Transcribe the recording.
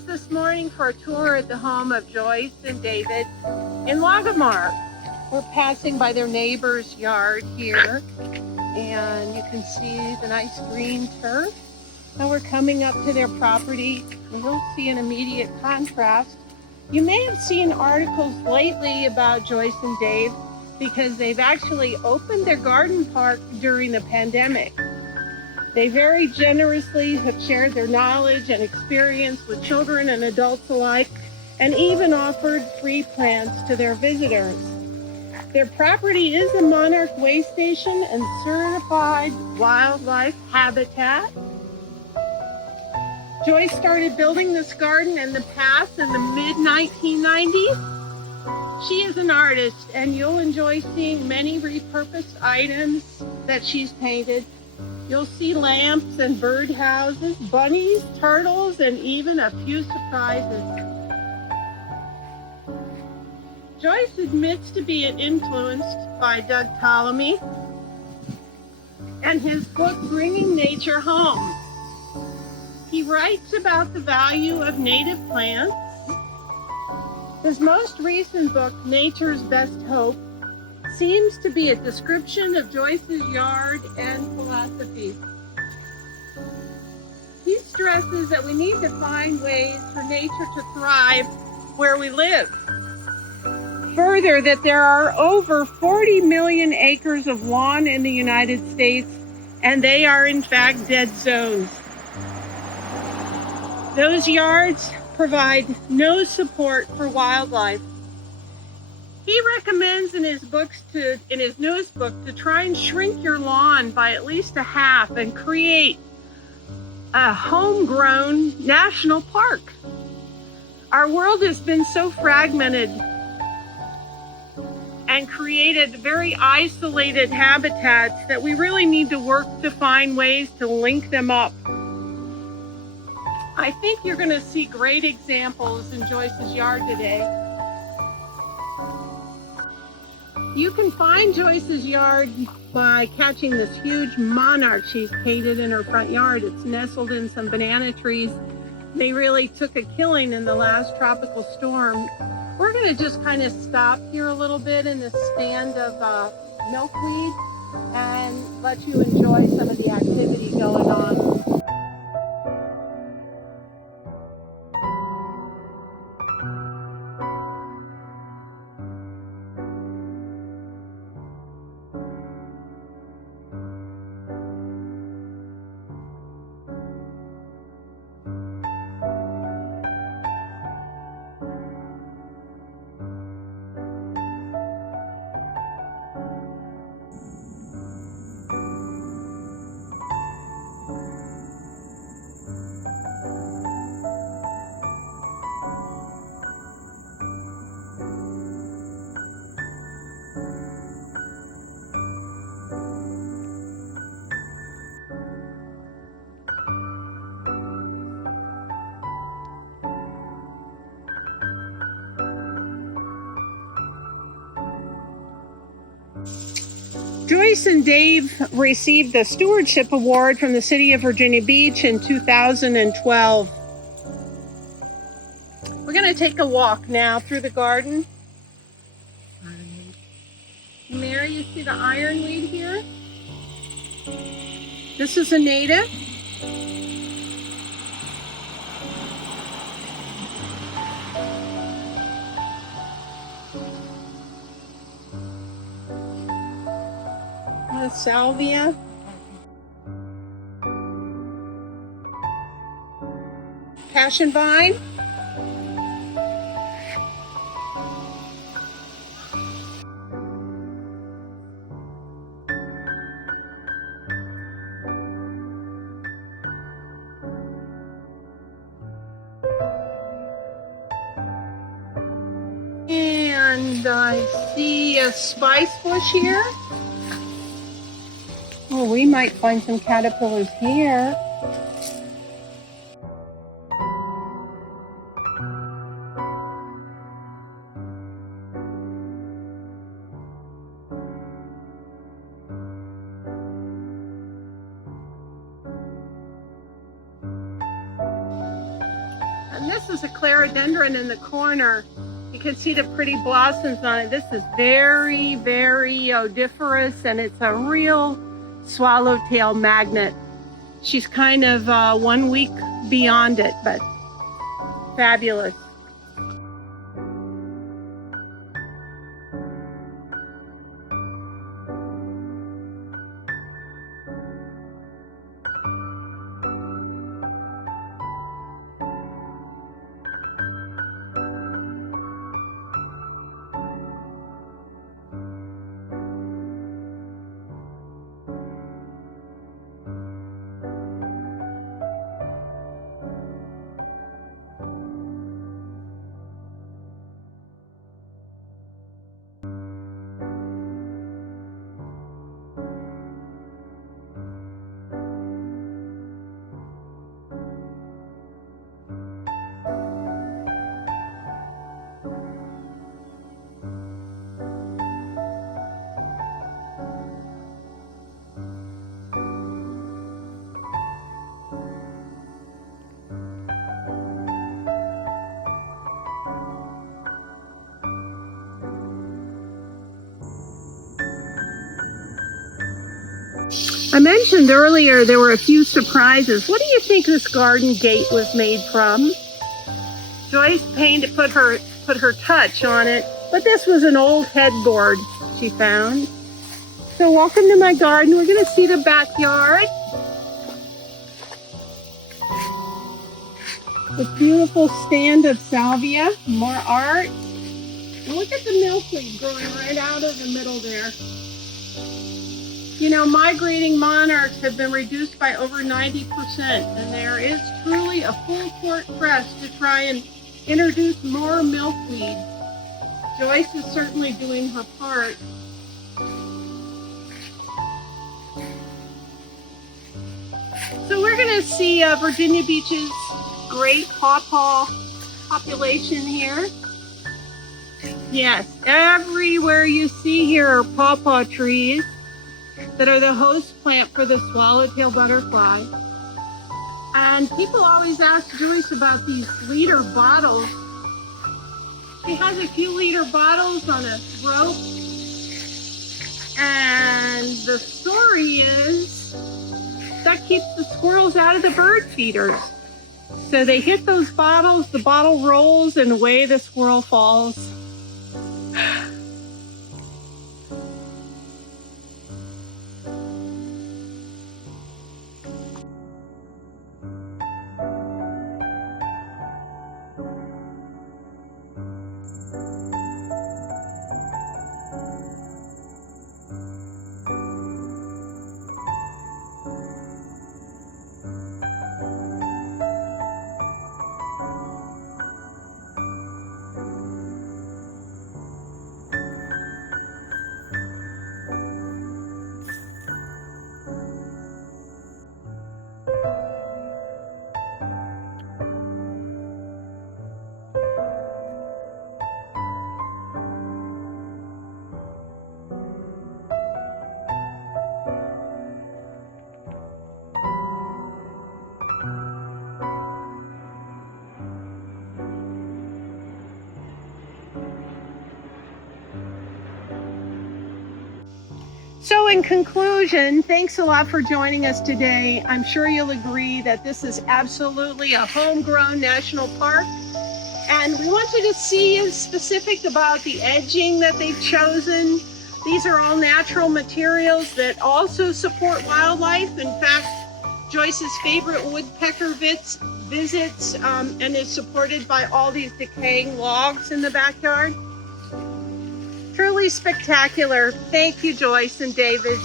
us this morning for a tour at the home of Joyce and David in Lagomar. We're passing by their neighbor's yard here, and you can see the nice green turf. Now we're coming up to their property, and you'll see an immediate contrast. You may have seen articles lately about Joyce and Dave because they've actually opened their garden park during the pandemic. They very generously have shared their knowledge and experience with children and adults alike, and even offered free plants to their visitors. Their property is a Monarch Way Station and certified wildlife habitat. Joyce started building this garden and the path in the mid-1990s. She is an artist, and you'll enjoy seeing many repurposed items that she's painted. You'll see lamps and birdhouses, bunnies, turtles, and even a few surprises. Joyce admits to being influenced by Doug Tallamy and his book, Bringing Nature Home. He writes about the value of native plants. His most recent book, Nature's Best Hope, seems to be a description of Joyce's yard and philosophy. He stresses that we need to find ways for nature to thrive where we live. Further, that there are over 40 million acres of lawn in the United States, and they are in fact dead zones. Those yards provide no support for wildlife. He recommends in his newest book to try and shrink your lawn by at least a half and create a homegrown national park. Our world has been so fragmented and created very isolated habitats that we really need to work to find ways to link them up. I think you're going to see great examples in Joyce's yard today. You can find Joyce's yard by catching this huge monarch she's painted in her front yard. It's nestled in some banana trees. They really took a killing in the last tropical storm. We're going to just kind of stop here a little bit in this stand of milkweed and let you enjoy some of the activity going on. Joyce and Dave received the Stewardship Award from the City of Virginia Beach in 2012. We're going to take a walk now through the garden. Mary, you see the ironweed here? This is a native. Salvia. Passion vine. And I see a spice bush here. Oh, we might find some caterpillars here. And this is a clerodendron in the corner. You can see the pretty blossoms on it. This is very, very odoriferous, and it's a real swallowtail magnet. She's kind of 1 week beyond it, but fabulous. I mentioned earlier there were a few surprises. What do you think this garden gate was made from? Joyce put her touch on it, but this was an old headboard she found. So welcome to my garden. We're going to see the backyard. The beautiful stand of salvia, more art. And look at the milkweed growing right out of the middle there. You know, migrating monarchs have been reduced by over 90%, and there is truly a full court press to try and introduce more milkweed. Joyce is certainly doing her part. So we're going to see Virginia Beach's great pawpaw population here. Yes, everywhere you see here are pawpaw trees that are the host plant for the swallowtail butterfly. And people always ask Joyce about these liter bottles. She has a few liter bottles on a rope. And the story is that keeps the squirrels out of the bird feeders. So they hit those bottles, the bottle rolls, and away the squirrel falls. So in conclusion, thanks a lot for joining us today. I'm sure you'll agree that this is absolutely a homegrown national park. And we want you to see specific about the edging that they've chosen. These are all natural materials that also support wildlife. In fact, Joyce's favorite woodpecker visits and is supported by all these decaying logs in the backyard. Truly spectacular. Thank you, Joyce and David.